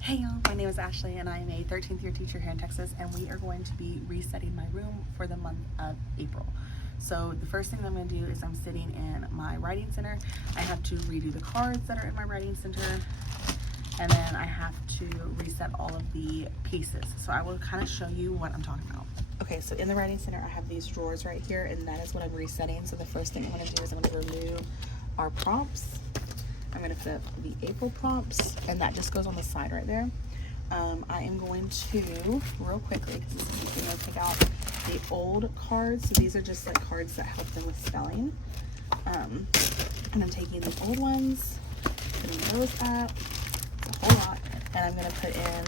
Hey y'all, my name is Ashley and I am a 13th year teacher here in Texas, and we are going to be resetting my room for the month of April. So the first thing that I'm going to do is I'm sitting in my writing center. I have to redo the cards that are in my writing center, and then I have to reset all of the pieces. So I will kind of show you what I'm talking about. Okay, so in the writing center I have these drawers right here, and that is what I'm resetting. So the first thing I'm going to do is I'm going to remove our prompts. I'm going to put up the April prompts, and that just goes on the side right there. I am going to, real quickly, because this is easy, I'm going to take out the old cards. So these are just like cards that help them with spelling. And I'm taking the old ones, putting those up, it's a whole lot, and I'm going to put in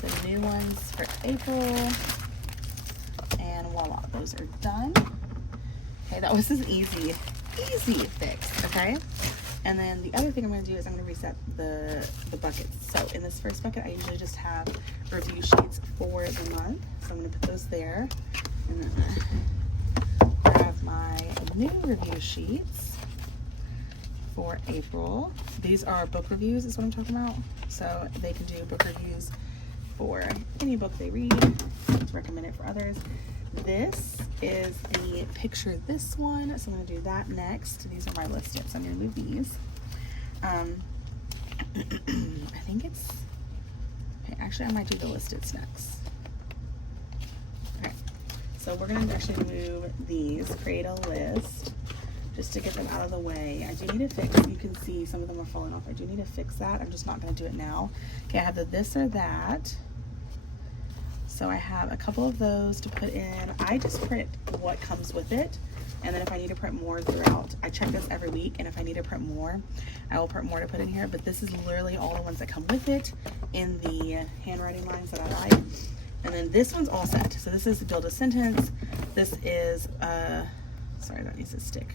the new ones for April, and voila, those are done. Okay, that was an easy fix, okay? And then the other thing I'm going to do is I'm going to reset the buckets. So in this first bucket, I usually just have review sheets for the month. So I'm going to put those there. And then grab my new review sheets for April. These are book reviews is what I'm talking about. So they can do book reviews for any book they read. Let's recommend it for others. This is the picture this one, so I'm going to do that next. These are my listed, so I'm going to move these. I think it's, okay, actually I might do the listeds next. Okay, so we're going to actually move these, create a list, just to get them out of the way. I do need to fix, you can see some of them are falling off. I do need to fix that. I'm just not going to do it now. Okay, I have the this or that. So I have a couple of those to put in. I just print what comes with it, and then if I need to print more throughout, I check this every week, and if I need to print more, I will print more to put in here. But this is literally all the ones that come with it in the handwriting lines that I like. And then this one's all set. So this is build a sentence. This is sorry, that needs to stick.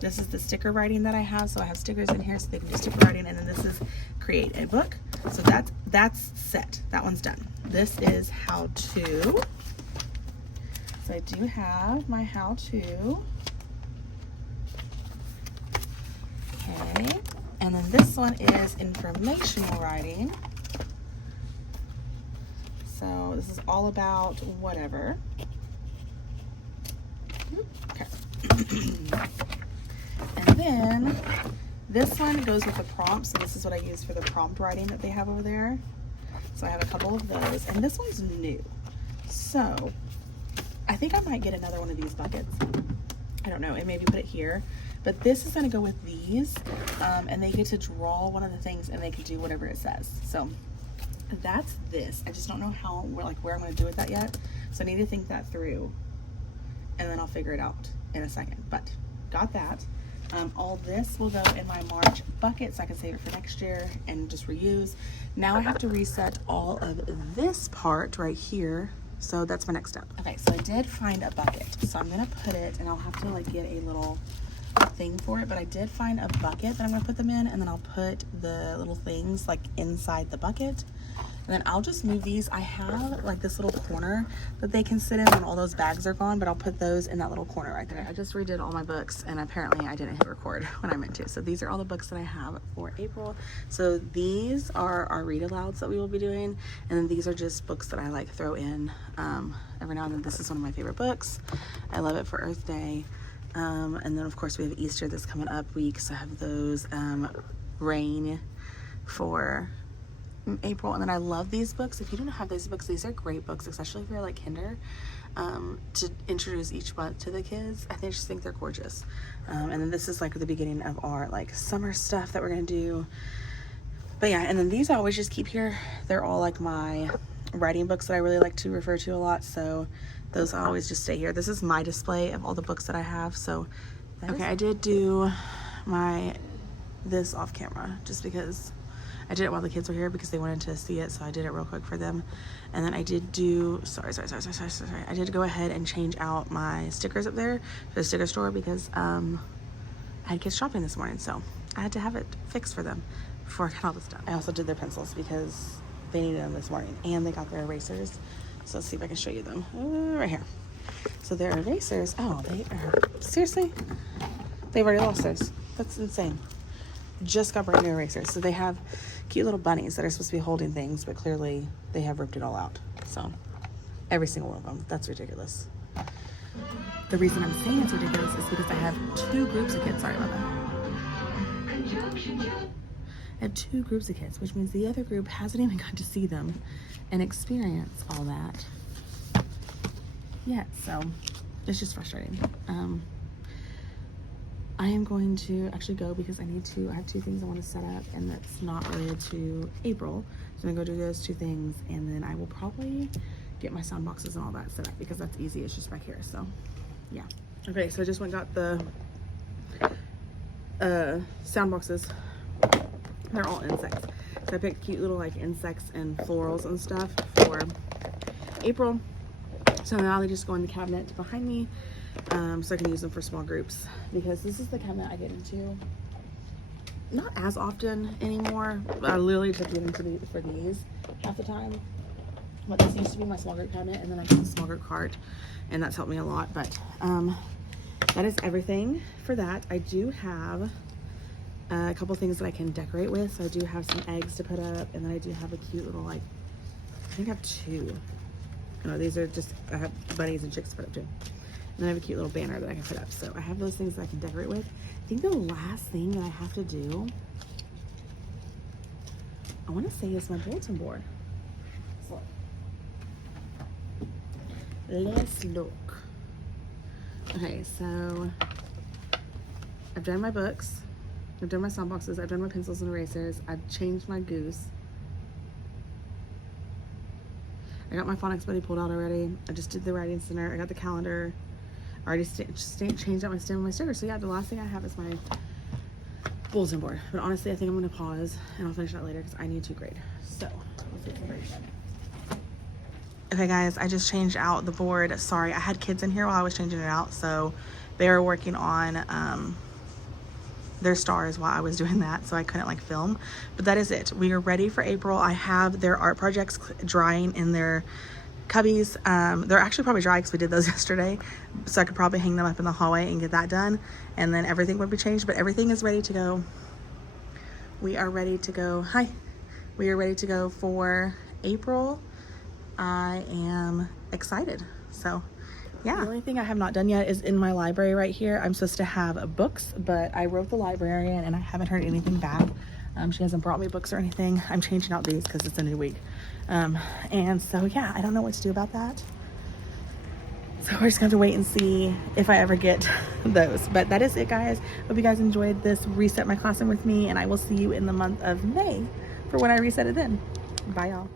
This is the sticker writing that I have. So I have stickers in here so they can do sticker writing. And then this is create a book. So that's set. That one's done. This is how to. So I do have my how to. Okay. And then this one is informational writing. So this is all about whatever. Okay. And then this one goes with the prompts. So this is what I use for the prompt writing that they have over there. So I have a couple of those, and this one's new. So I think I might get another one of these buckets. I don't know, and maybe put it here. But this is gonna go with these, and they get to draw one of the things, and they can do whatever it says. So that's this. I just don't know how, where I'm gonna do with that yet. So I need to think that through, and then I'll figure it out in a second. But got that. All this will go in my March bucket so I can save it for next year and just reuse. Now I have to reset all of this part right here. So that's my next step. Okay, so I did find a bucket. So I'm gonna put it, and I'll have to like get a little thing for it, but I did find a bucket that I'm gonna put them in, and then I'll put the little things like inside the bucket. And then I'll just move these. I have like this little corner that they can sit in when all those bags are gone, but I'll put those in that little corner right there. I just redid all my books, and apparently I didn't hit record when I meant to. So these are all the books that I have for April. So these are our read alouds that we will be doing. And then these are just books that I like throw in every now and then. This is one of my favorite books. I love it for Earth Day. And then of course we have Easter that's coming up week. So I have those rain for April. And then I love these books. If you don't have these books, these are great books, especially if you're like kinder, to introduce each month to the kids. I just think they're gorgeous. And then this is like the beginning of our like summer stuff that we're gonna do. But yeah, and then these I always just keep here. They're all like my writing books that I really like to refer to a lot, so those always just stay here. This is my display of all the books that I have. So okay, I did do this off camera just because I did it while the kids were here because they wanted to see it, so I did it real quick for them. And then I did do, sorry. I did go ahead and change out my stickers up there for the sticker store because I had kids shopping this morning, so I had to have it fixed for them before I got all this done. I also did their pencils because they needed them this morning, and they got their erasers. So let's see if I can show you them. Right here. So their erasers, oh, they are, seriously? They've already lost theirs. That's insane. Just got brand new erasers. So they have cute little bunnies that are supposed to be holding things, but clearly they have ripped it all out. So every single one of them. That's ridiculous. The reason I'm saying it's ridiculous is because I have 2 groups of kids. Sorry about that. I have 2 groups of kids, which means the other group hasn't even got to see them and experience all that yet. So it's just frustrating. I am going to actually go because I have 2 things I want to set up, and that's not related to April. So I'm gonna go do those 2 things, and then I will probably get my sound boxes and all that set up because that's easy. It's just back here. So yeah. Okay, so I just went and got the sound boxes. They're all insects. So I picked cute little like insects and florals and stuff for April. So now they just go in the cabinet behind me, so I can use them for small groups, because this is the cabinet I get into not as often anymore. I literally took it into for these half the time. But this used to be my small group cabinet, and then I got the small group cart, and that's helped me a lot. But that is everything for that. I do have a couple things that I can decorate with. So I do have some eggs to put up, and then I do have a cute little, like, I think I have 2. No, these are just, I have bunnies and chicks to put up too. And then I have a cute little banner that I can put up. So I have those things that I can decorate with. I think the last thing that I have to do, I want to say, is my bulletin board. So let's look. Okay, so I've done my books. I've done my sound boxes. I've done my pencils and erasers. I've changed my goose. I got my phonics buddy pulled out already. I just did the writing center. I got the calendar. I already changed out my stem and my sticker. So yeah, the last thing I have is my bulletin board. But honestly, I think I'm gonna pause and I'll finish that later because I need to grade. So let's get some grades. Okay guys, I just changed out the board. Sorry, I had kids in here while I was changing it out. So they were working on their stars while I was doing that, so I couldn't like film. But that is it. We are ready for April. I have their art projects drying in their cubbies. They're actually probably dry because we did those yesterday, so I could probably hang them up in the hallway and get that done, and then everything would be changed. But everything is ready to go. We are ready to go. Hi. We are ready to go for April. I am excited. So yeah. The only thing I have not done yet is in my library right here. I'm supposed to have books, but I wrote the librarian and I haven't heard anything back. She hasn't brought me books or anything. I'm changing out these because it's a new week. And so yeah, I don't know what to do about that. So we're just gonna have to wait and see if I ever get those. But that is it, guys. Hope you guys enjoyed this Reset My Classroom with me, and I will see you in the month of May for when I reset it then. Bye, y'all.